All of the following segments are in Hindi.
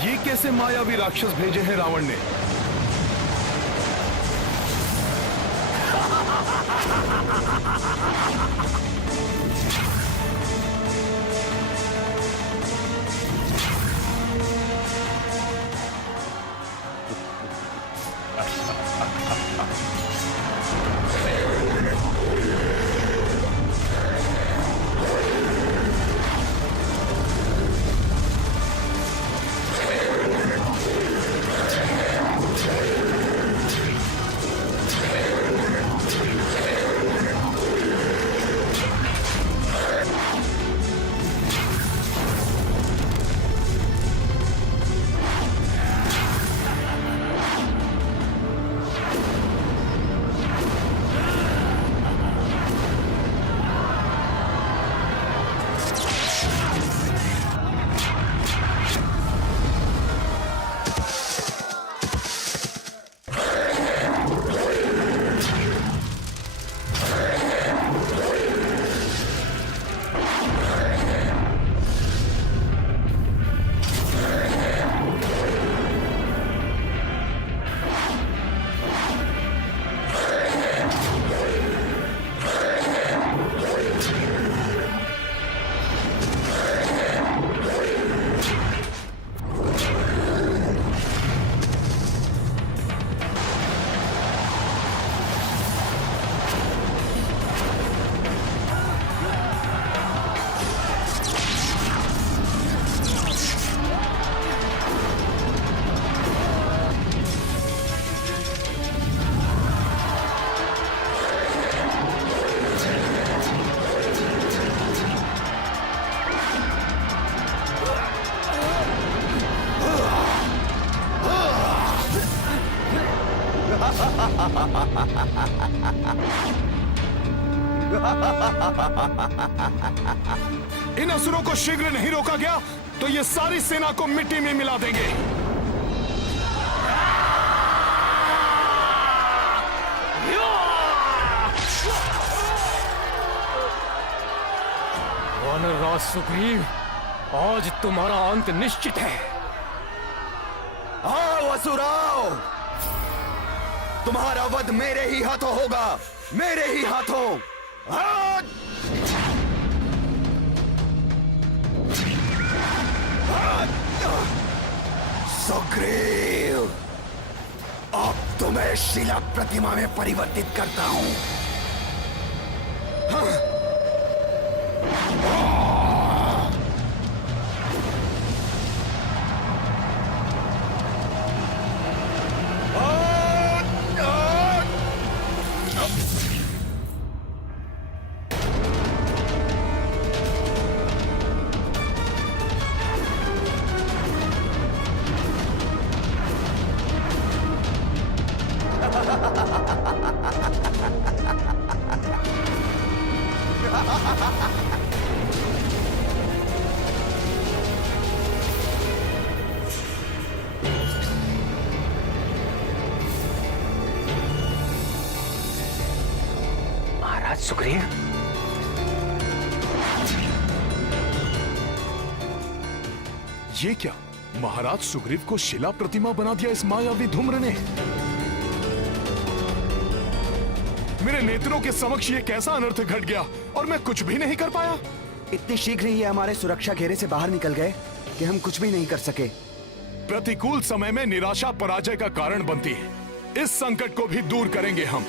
ये कैसे मायावी राक्षस भेजे हैं रावण ने? इन असुरों को शीघ्र नहीं रोका गया तो ये सारी सेना को मिट्टी में मिला देंगे। वानरराज सुग्रीव, आज तुम्हारा अंत निश्चित है। आओ असुराओ, तुम्हारा वध मेरे ही हाथों होगा, मेरे ही हाथों। सुग्रीव, अब तुम्हें शिला प्रतिमा में परिवर्तित करता हूं। महाराज सुग्रीव, ये क्या? महाराज सुग्रीव को शिला प्रतिमा बना दिया इस मायावी धूम्र ने। मेरे नेत्रों के समक्ष ये कैसा अनर्थ घट गया और मैं कुछ भी नहीं कर पाया। इतनी शीघ्र ही हमारे सुरक्षा घेरे से बाहर निकल गए कि हम कुछ भी नहीं कर सके। प्रतिकूल समय में निराशा पराजय का कारण बनती है। इस संकट को भी दूर करेंगे हम।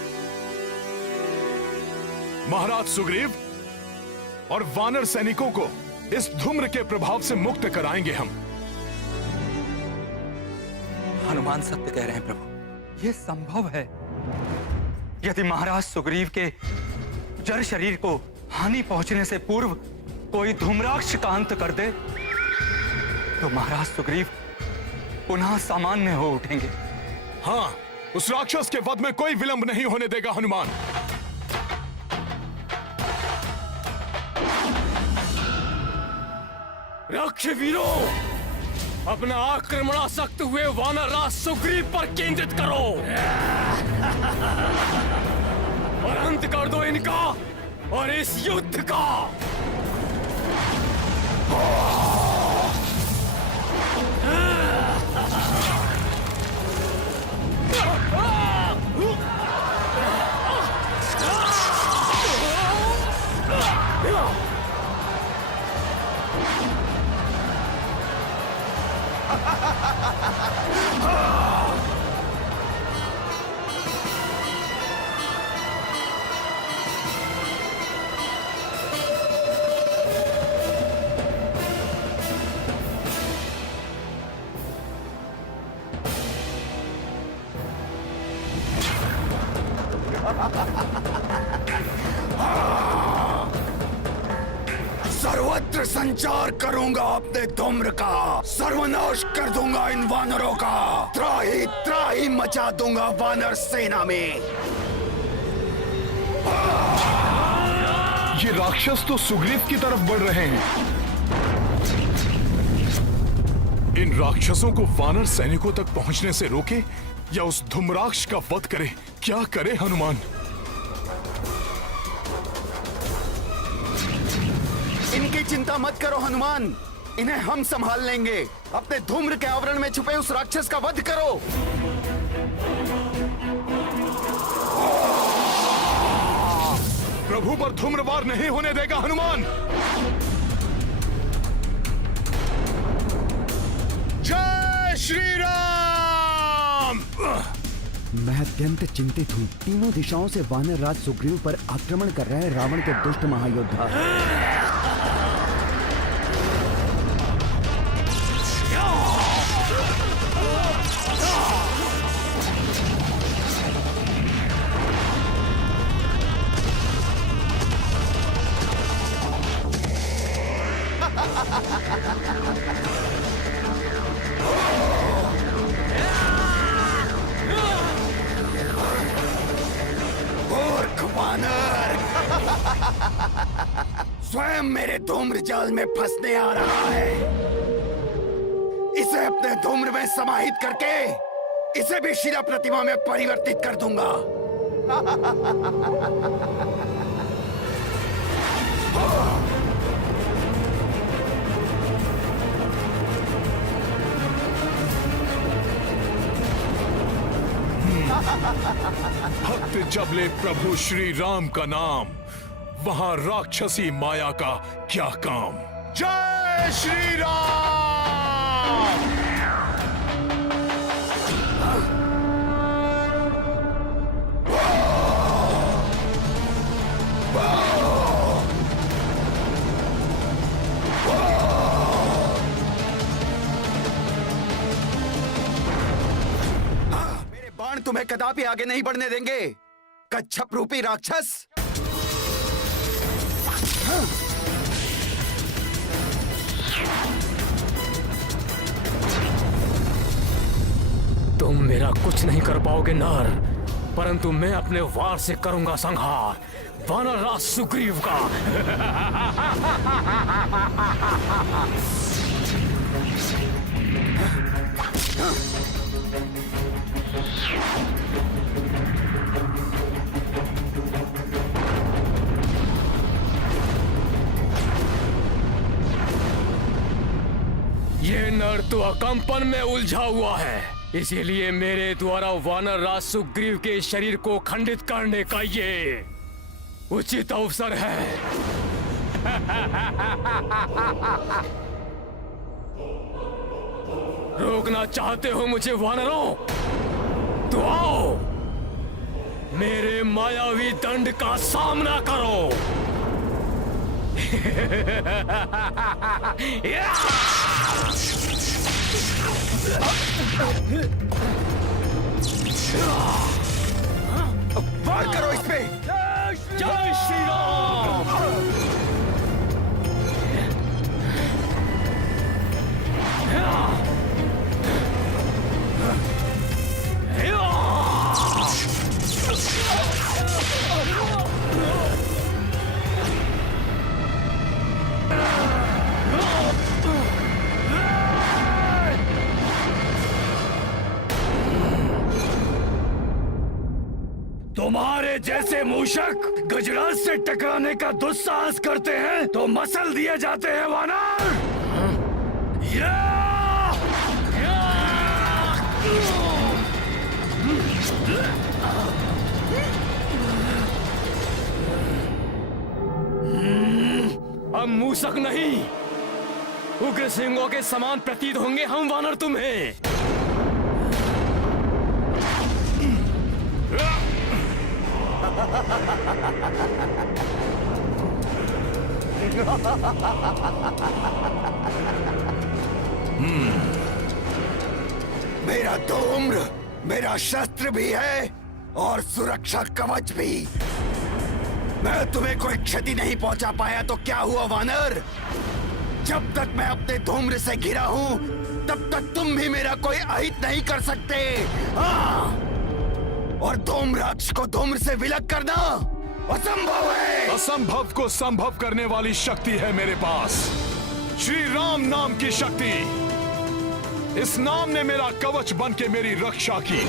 महाराज सुग्रीव और वानर सैनिकों को इस धूम्र के प्रभाव से मुक्त कराएंगे हम। हनुमान सत्य कह रहे हैं प्रभु, यह संभव है। यदि महाराज सुग्रीव के जड़ शरीर को हानि पहुंचने से पूर्व कोई धूम्राक्ष का अंत कर दे तो महाराज सुग्रीव पुनः सामान्य हो उठेंगे। हाँ, उस राक्षस के वध में कोई विलंब नहीं होने देगा हनुमान। रक्षवीरों, अपना आक्रमणासक्त हुए वानरराज सुग्रीव पर केंद्रित करो और अंत कर दो इनका और इस युद्ध का। सर्वत्र संचार करूंगा अपने धूम्र का, सर्वनाश कर दूंगा इन वानरों का, त्राही त्राही मचा दूंगा वानर सेना में। ये राक्षस तो सुग्रीव की तरफ बढ़ रहे हैं। इन राक्षसों को वानर सैनिकों तक पहुंचने से रोके या उस धूम्राक्ष का वध करे, क्या करे हनुमान? इनकी चिंता मत करो हनुमान, इन्हें हम संभाल लेंगे। अपने धूम्र के आवरण में छुपे उस राक्षस का वध करो। प्रभु पर धूम्रवार नहीं होने देगा हनुमान। जय श्री राम। मैं अत्यंत चिंतित हूँ। तीनों दिशाओं से वानर राज सुग्रीव पर आक्रमण कर रहे हैं रावण के दुष्ट महायोद्धा। मूर्ख वानर स्वयं मेरे धूम्र जाल में फंसने आ रहा है। इसे अपने धूम्र में समाहित करके इसे भी शिला प्रतिमा में परिवर्तित कर दूंगा। भक्त जब ले प्रभु श्री राम का नाम, वहां राक्षसी माया का क्या काम। जय श्री राम। बाण तुम्हें कदापि आगे नहीं बढ़ने देंगे, कच्छप रूपी राक्षस। तुम मेरा कुछ नहीं कर पाओगे नर, परंतु मैं अपने वार से करूंगा संहार वानर राज सुग्रीव का। ये नर तो अकंपन में उलझा हुआ है, इसीलिए मेरे द्वारा वानर राज सुग्रीव के शरीर को खंडित करने का ये उचित अवसर है। रोकना चाहते हो मुझे वानरों? तो आओ, मेरे मायावी दंड का सामना करो। वार करो इस पे। जय श्री राम। तुम्हारे जैसे मूषक गजराज से टकराने का दुस्साहस करते हैं तो मसल दिए जाते हैं वानर। अब मूषक नहीं, उग्र सिंहों के समान प्रतीत होंगे हम वानर तुम्हें। मेरा धूम्र मेरा शस्त्र भी है और सुरक्षा कवच भी। मैं तुम्हें कोई क्षति नहीं पहुंचा पाया तो क्या हुआ वानर? जब तक मैं अपने धूम्र से घिरा हूं तब तक तुम भी मेरा कोई अहित नहीं कर सकते। हाँ! और धूम्राक्ष को धूम्र से विलग करना असंभव है। असंभव को संभव करने वाली शक्ति है मेरे पास, श्री राम नाम की शक्ति। इस नाम ने मेरा कवच बन के मेरी रक्षा की।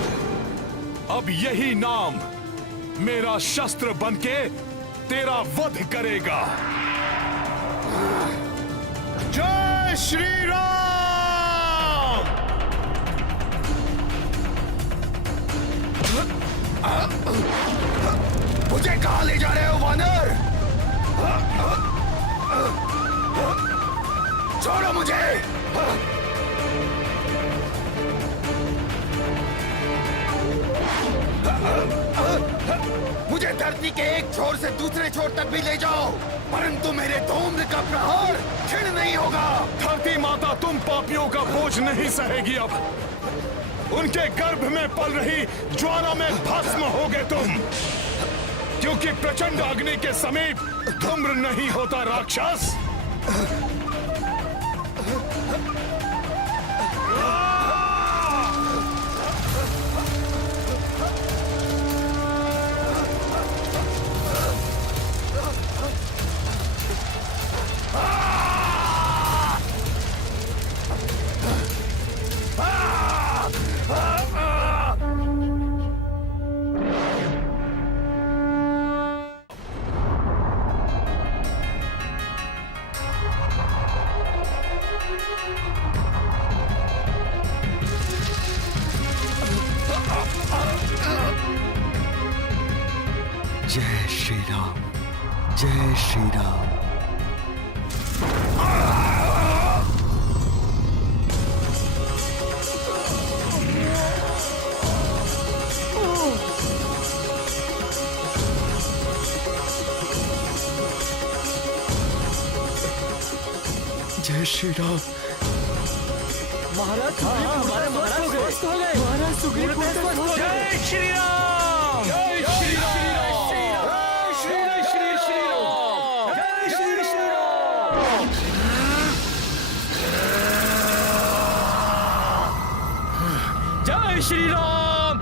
अब यही नाम मेरा शस्त्र बन के तेरा वध करेगा। जय श्री राम। मुझे कहां ले जा रहे हो वानर? छोड़ो मुझे। मुझे धरती के एक छोर से दूसरे छोर तक भी ले जाओ, परंतु मेरे धूम्र का प्रहार क्षीण नहीं होगा। धरती माता तुम पापियों का बोझ नहीं सहेगी। अब उनके गर्भ में पल रही ज्वाला में भस्म होगे तुम, क्योंकि प्रचंड अग्नि के समीप धूम्र नहीं होता राक्षस। जय श्री राम, जय श्री राम। जय श्री राम। महाराज हमारे महाराज स्वस्थ हो गए। महाराज सुग्रीव स्वस्थ हो गए। जय श्री राम, जय श्री राम, जय श्री राम, जय श्री राम। जय श्री राम।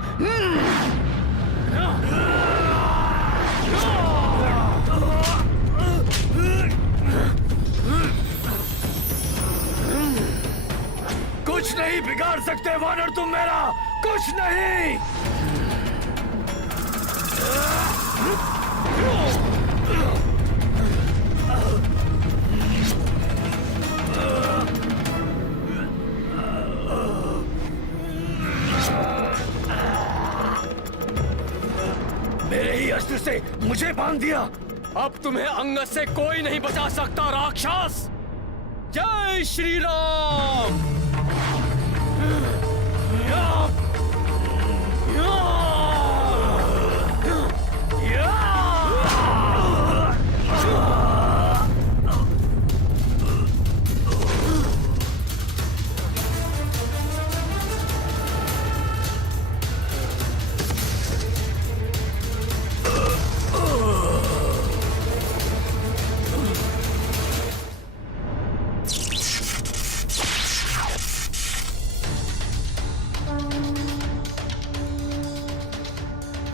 कुछ नहीं बिगाड़ सकते वानर तुम मेरा, कुछ नहीं। मेरे ही अस्त्र से मुझे बांध दिया। अब तुम्हें अंगद से कोई नहीं बचा सकता राक्षस। जय श्री राम।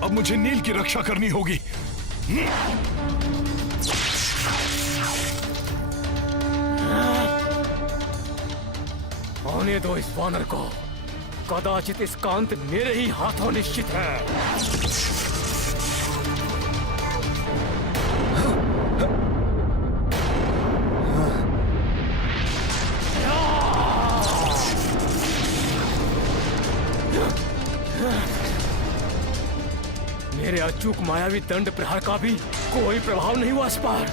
अब मुझे नील की रक्षा करनी होगी। आने दो इस वानर को, कदाचित इसका अंत मेरे ही हाथों निश्चित है। मेरे अचूक मायावी दंड प्रहार का भी कोई प्रभाव नहीं हुआ इस पर।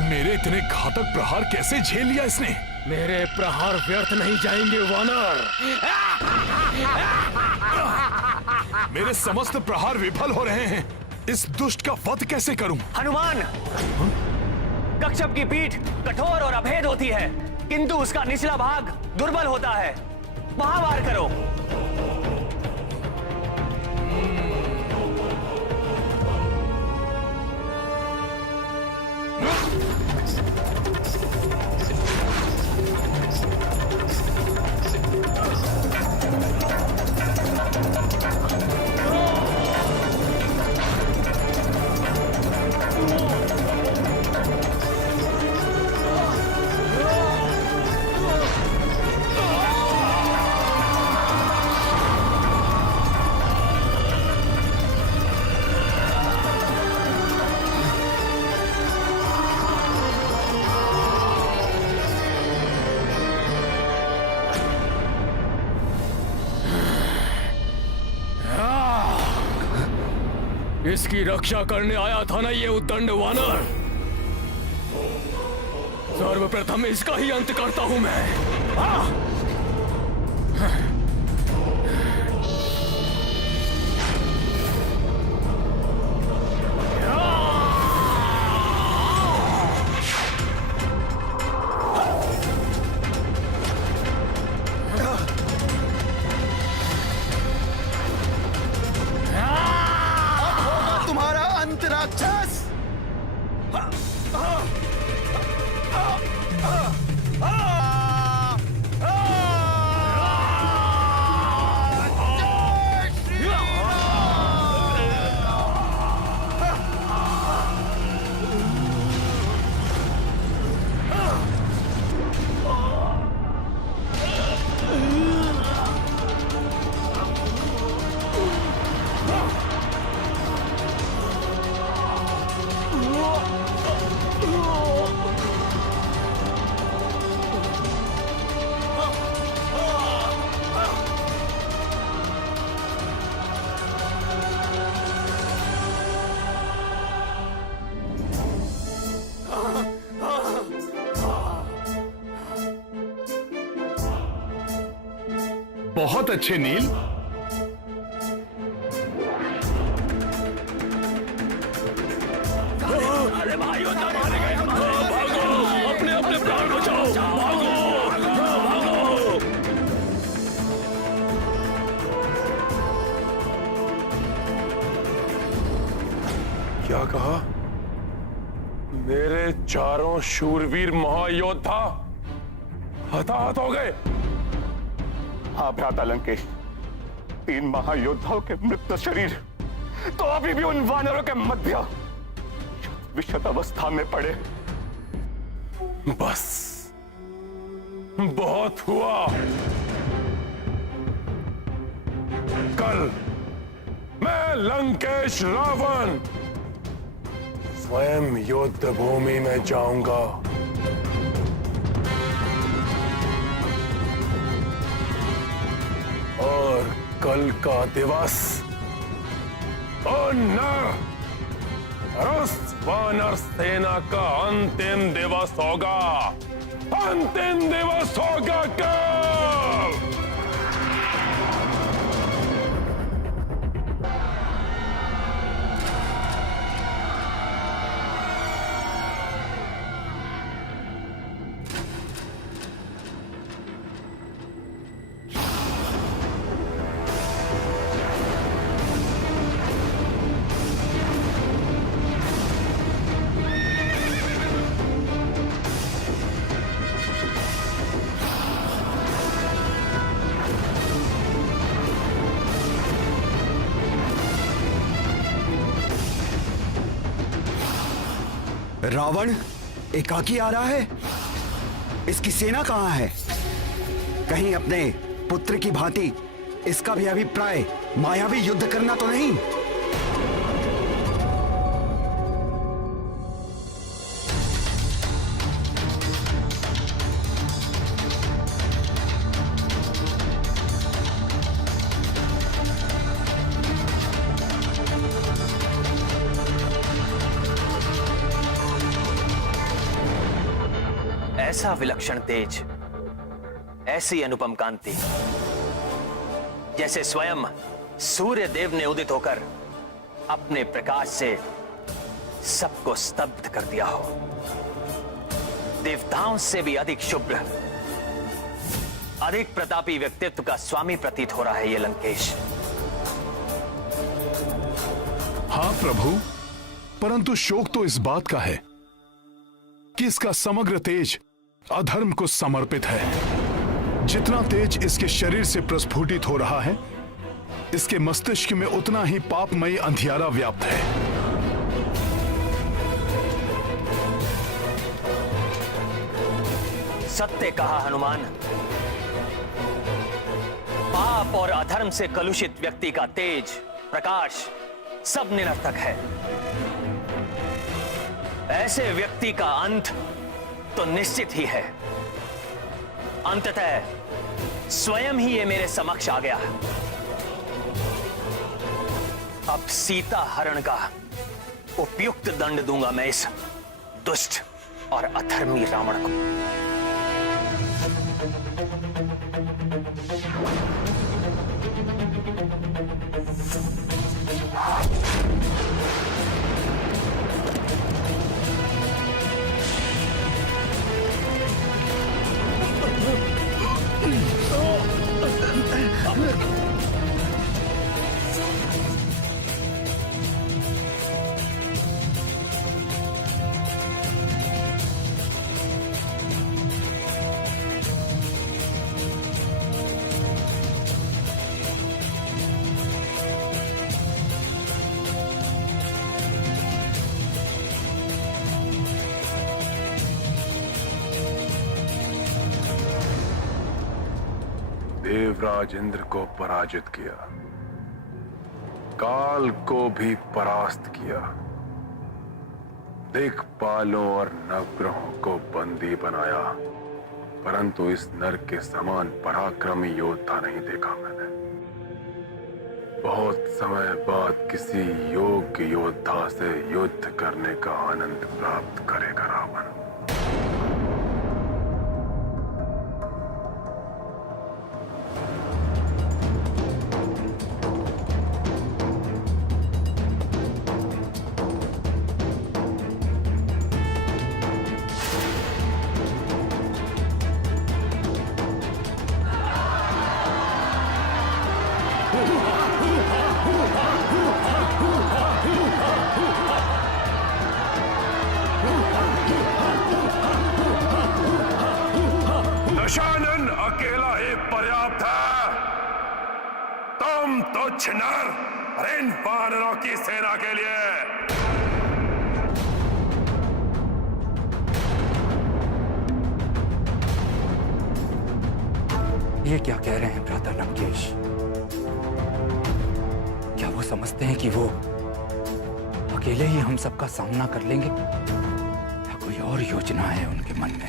मेरे इतने घातक प्रहार कैसे झेल लिया इसने? मेरे प्रहार व्यर्थ नहीं जाएंगे वानर। मेरे समस्त प्रहार विफल हो रहे हैं। इस दुष्ट का वध कैसे करूं? हनुमान, कच्छप की पीठ कठोर और अभेद होती है, किंतु उसका निचला भाग दुर्बल होता है। वहां वार करो। इसकी रक्षा करने आया था ना ये उद्दंड वानर। सर्वप्रथम इसका ही अंत करता हूं मैं। तुम्हारा अंत राक्षस। बहुत अच्छे नील। अरे भाइयों, मारे गए हम। भागो, अपने अपने प्राण बचाओ। भागो, भागो। क्या कहा? मेरे चारों शूरवीर महायोद्धा हताहत हो गए। हाँ भ्राता लंकेश, 3 महायोद्धाओं के मृत शरीर तो अभी भी उन वानरों के मध्य विशत अवस्था में पड़े। बस बहुत हुआ। कल मैं लंकेश रावण स्वयं युद्ध भूमि में जाऊंगा। और कल का दिवस उन वानर सेना का अंतिम दिवस होगा। अंतिम दिवस होगा कल। रावण एकाकी आ रहा है। इसकी सेना कहां है? कहीं अपने पुत्र की भांति इसका भी अभिप्राय मायावी युद्ध करना तो नहीं? ऐसा विलक्षण तेज, ऐसी अनुपम कांति, जैसे स्वयं सूर्य देव ने उदित होकर अपने प्रकाश से सबको स्तब्ध कर दिया हो। देवताओं से भी अधिक शुभ्र, अधिक प्रतापी व्यक्तित्व का स्वामी प्रतीत हो रहा है ये लंकेश। हाँ प्रभु, परंतु शोक तो इस बात का है कि इसका समग्र तेज अधर्म को समर्पित है। जितना तेज इसके शरीर से प्रस्फुटित हो रहा है, इसके मस्तिष्क में उतना ही पापमयी अंधियारा व्याप्त है। सत्य कहा हनुमान। पाप और अधर्म से कलुषित व्यक्ति का तेज, प्रकाश सब निरर्थक है। ऐसे व्यक्ति का अंत तो निश्चित ही है। अंततः स्वयं ही ये मेरे समक्ष आ गया। अब सीता हरण का उपयुक्त दंड दूंगा मैं इस दुष्ट और अधर्मी रावण को। देवराज इंद्र को पराजित किया, काल को भी परास्त किया, दिक्पालों और नवग्रहों को बंदी बनाया, परंतु इस नर के समान पराक्रमी योद्धा नहीं देखा मैंने। बहुत समय बाद किसी योग्य योद्धा से युद्ध करने का आनंद प्राप्त करेगा रावण। दशानन अकेला ही पर्याप्त है। तुम तुच्छ नर और इन वानरों की सेना के लिए ये क्या कह रहे हैं भ्राता लंकेश? क्या वो समझते हैं कि वो अकेले ही हम सबका सामना कर लेंगे, या कोई और योजना है उनके मन में?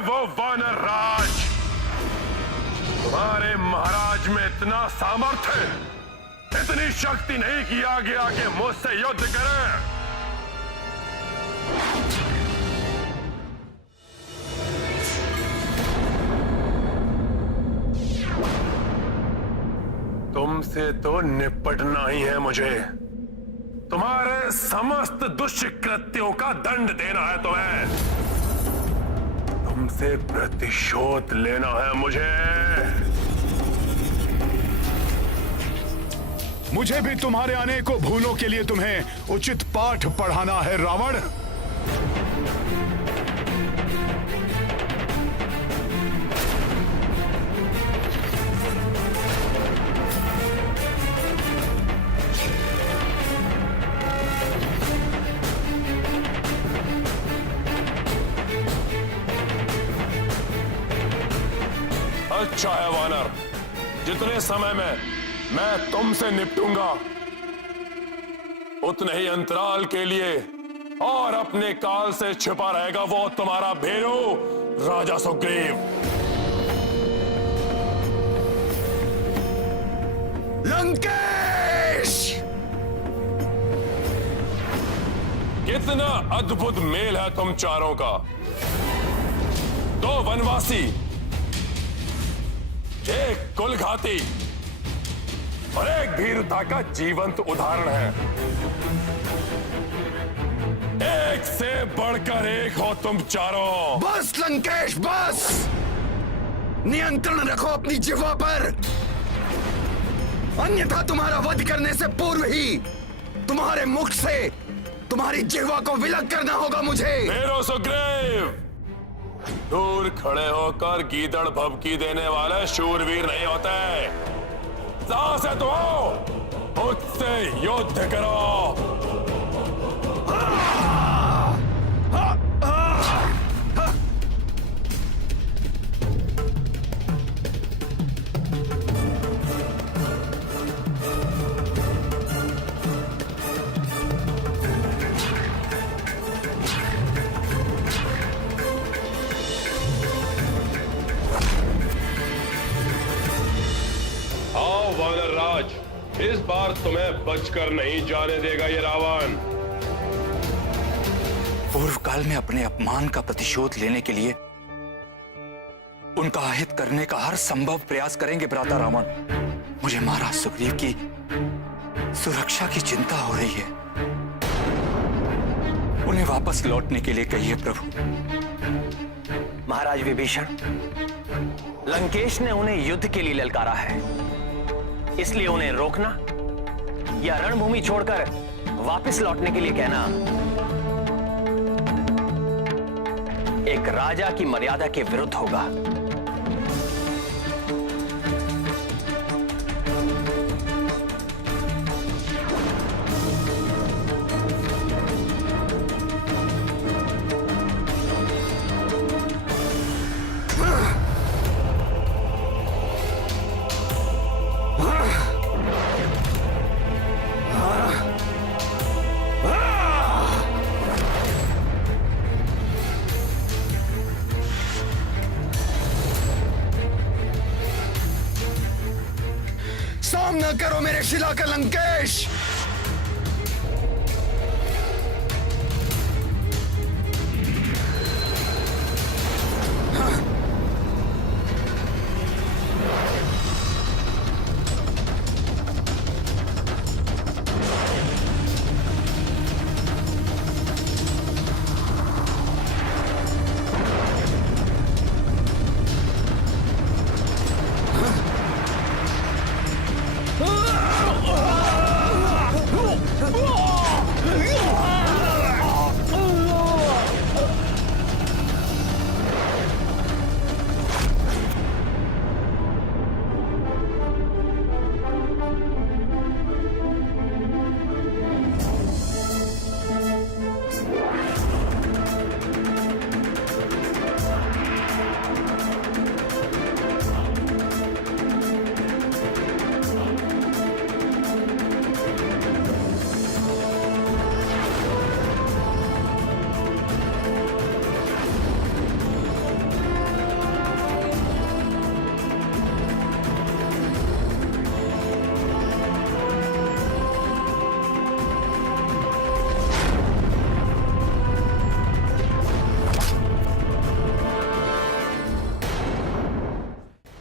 वो वानर राज, तुम्हारे महाराज में इतना सामर्थ्य, इतनी शक्ति नहीं कि आगे आके मुझसे युद्ध करें। तुमसे तो निपटना ही है मुझे। तुम्हारे समस्त दुष्कृत्यों का दंड देना है तुम्हें। तुमसे प्रतिशोध लेना है मुझे भी तुम्हारे अनेकों भूलों के लिए तुम्हें उचित पाठ पढ़ाना है रावण। अच्छा है वानर, जितने समय में मैं तुमसे निपटूंगा उतने ही अंतराल के लिए और अपने काल से छिपा रहेगा वो तुम्हारा भेरू राजा सुग्रीव। लंकेश! कितना अद्भुत मेल है तुम चारों का। दो वनवासी, एक कुलघाती और एक भीरुता का जीवंत उदाहरण है। एक से बढ़कर एक हो तुम चारों। बस लंकेश बस! नियंत्रण रखो अपनी जिह्वा पर, अन्यथा तुम्हारा वध करने से पूर्व ही तुम्हारे मुख से तुम्हारी जिह्वा को विलग करना होगा मुझे। मेरो सुग्रीव, दूर खड़े होकर गीदड़ भभकी देने वाले शूरवीर नहीं होते। साहस है तो आओ, मुझसे युद्ध करो। वानर राज, इस बार तुम्हें बचकर नहीं जाने देगा ये रावण। पूर्व काल में अपने अपमान का प्रतिशोध लेने के लिए उनका अहित करने का हर संभव प्रयास करेंगे भ्राता रावण। मुझे महाराज सुग्रीव की सुरक्षा की चिंता हो रही है। उन्हें वापस लौटने के लिए कहिए प्रभु। महाराज विभीषण, लंकेश ने उन्हें युद्ध के लिए ललकारा है, इसलिए उन्हें रोकना या रणभूमि छोड़कर वापस लौटने के लिए कहना एक राजा की मर्यादा के विरुद्ध होगा। सामना करो मेरे शिला का लंकेश!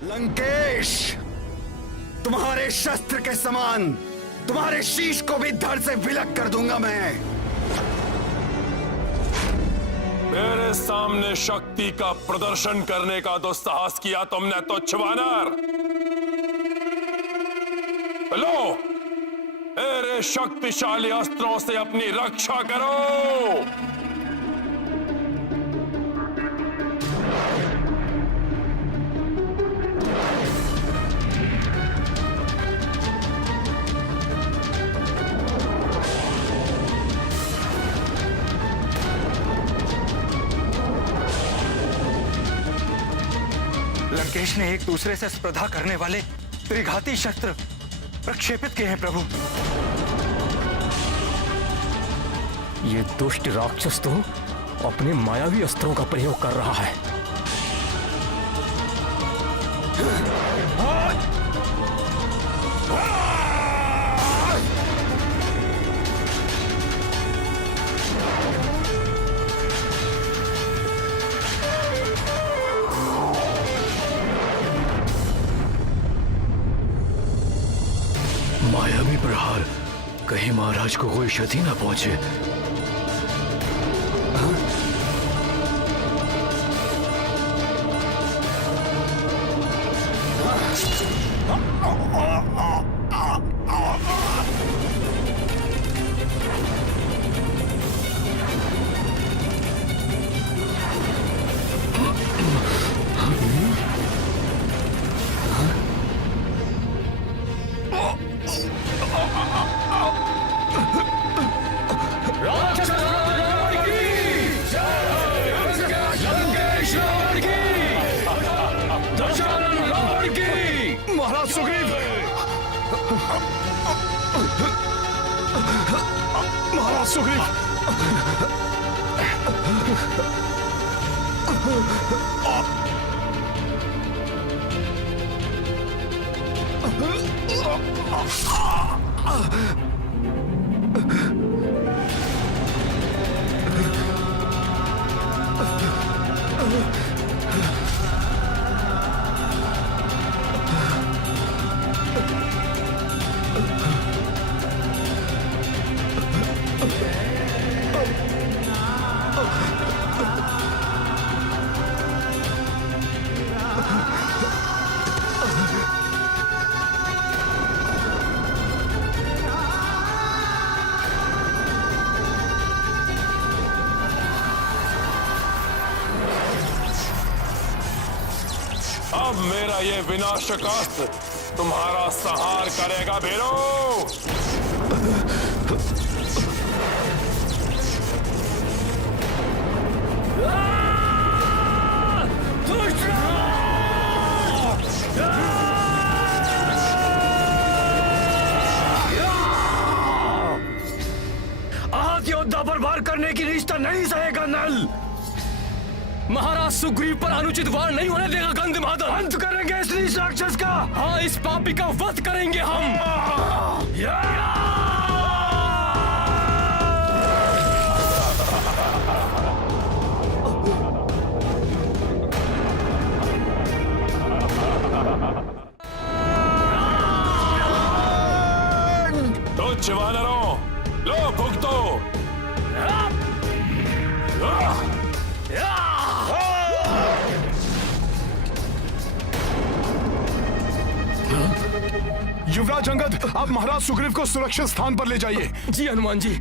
लंकेश, तुम्हारे शस्त्र के समान तुम्हारे शीश को भी धड़ से विलग कर दूंगा मैं। मेरे सामने शक्ति का प्रदर्शन करने का तो साहस किया तुमने तो वानर। लो, मेरे शक्तिशाली अस्त्रों से अपनी रक्षा करो। लंकेश लंकेश ने एक दूसरे से स्पर्धा करने वाले त्रिघाती शस्त्र प्रक्षेपित किए हैं प्रभु। ये दुष्ट राक्षस तो अपने मायावी अस्त्रों का प्रयोग कर रहा है। मायावी प्रहार, कहीं महाराज को कोई क्षति न पहुंचे। महाराज सुग्रीव, महाराज सुग्रीव, अब मेरा ये विनाशकास्त्र तुम्हारा संहार करेगा भीरो। आहत योद्धा पर वार करने की रिश्ता नहीं सहेगा नल। महाराज सुग्रीव पर अनुचित वार नहीं होने देगा गंधमादन। अंत करेंगे इस राक्षस का। हाँ, इस पापी का वध करेंगे हम। तुच्छ वानरों, लो भुगतो। युवराज अंगद, आप महाराज सुग्रीव को सुरक्षित स्थान पर ले जाइए। जी हनुमान जी।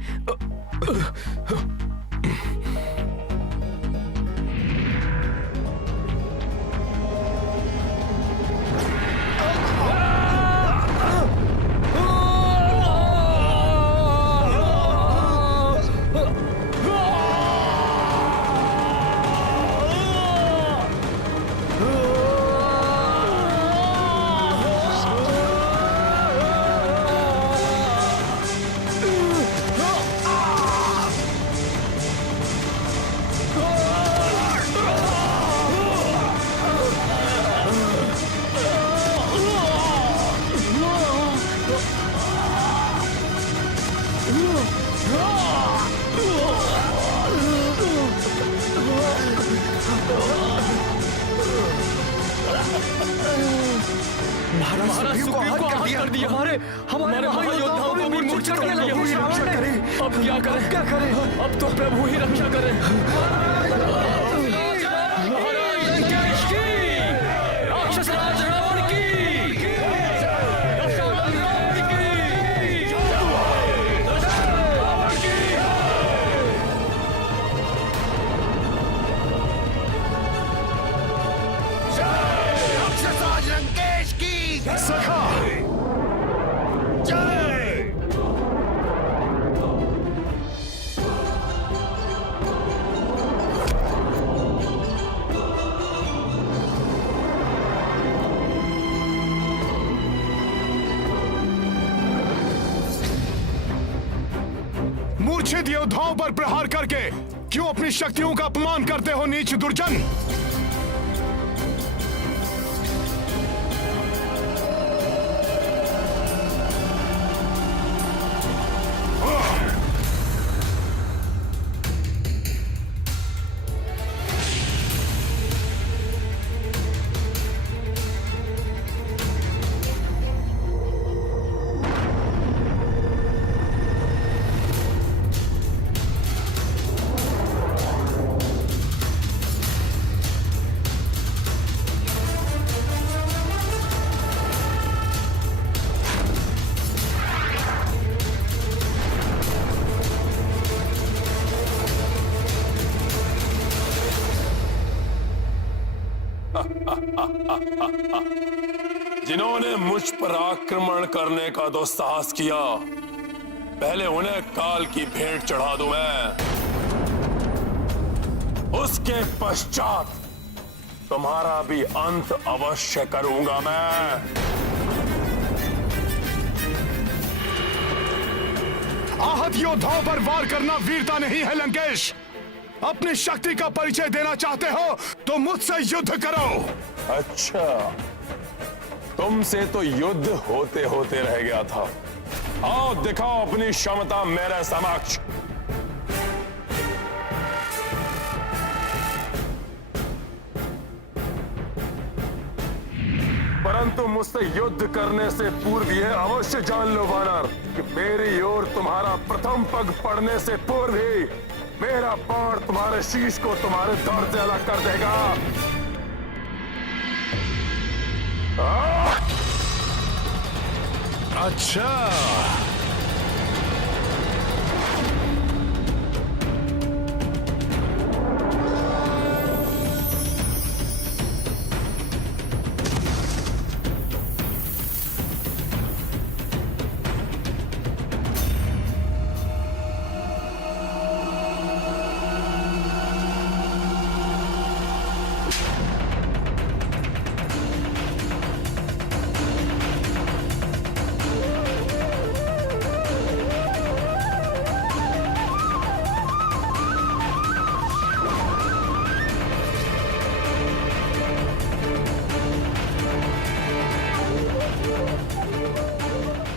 महाराज सुग्रीव को आहत कर दिया। हमारे महायोद्धाओं को भी मूर्छित कर दिया। अब क्या करें? अब तो प्रभु ही रक्षा करें। महाराज लंकेश की, राक्षस राज रावण की, सखा जय। कुत्सित योद्धाओं पर प्रहार करके क्यों अपनी शक्तियों का अपमान करते हो नीच दुर्जन? जिन्होंने मुझ पर आक्रमण करने का दुस्साहस किया, पहले उन्हें काल की भेंट चढ़ा दूं मैं। उसके पश्चात तुम्हारा भी अंत अवश्य करूंगा मैं। आहत योद्धाओं पर वार करना वीरता नहीं है लंकेश। अपनी शक्ति का परिचय देना चाहते हो तो मुझसे युद्ध करो। अच्छा, तुमसे तो युद्ध होते होते रह गया था। आओ दिखाओ अपनी क्षमता मेरे समक्ष। परंतु मुझसे युद्ध करने से पूर्व यह अवश्य जान लो वानर कि मेरी ओर तुम्हारा प्रथम पग पड़ने से पूर्व ही मेरा बाण तुम्हारे शीश को तुम्हारे धड़ से अलग कर देगा। अच्छा,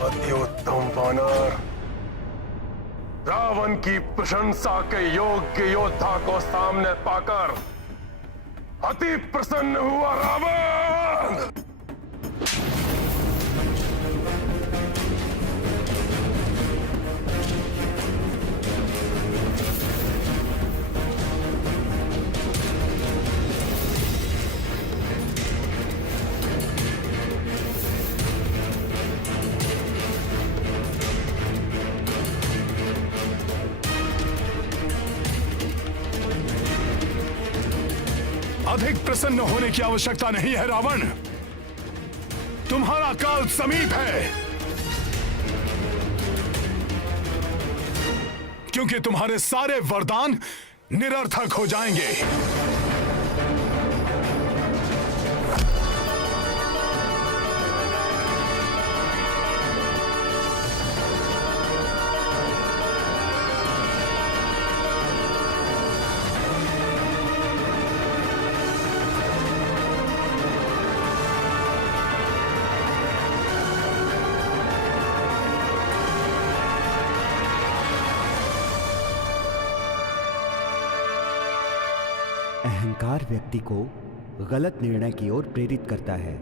अति उत्तम वानर। रावण की प्रशंसा के योग्य योद्धा को सामने पाकर अति प्रसन्न हुआ रावण। अधिक प्रसन्न होने की आवश्यकता नहीं है रावण। तुम्हारा काल समीप है, क्योंकि तुम्हारे सारे वरदान निरर्थक हो जाएंगे। अहंकार व्यक्ति को गलत निर्णय की ओर प्रेरित करता है।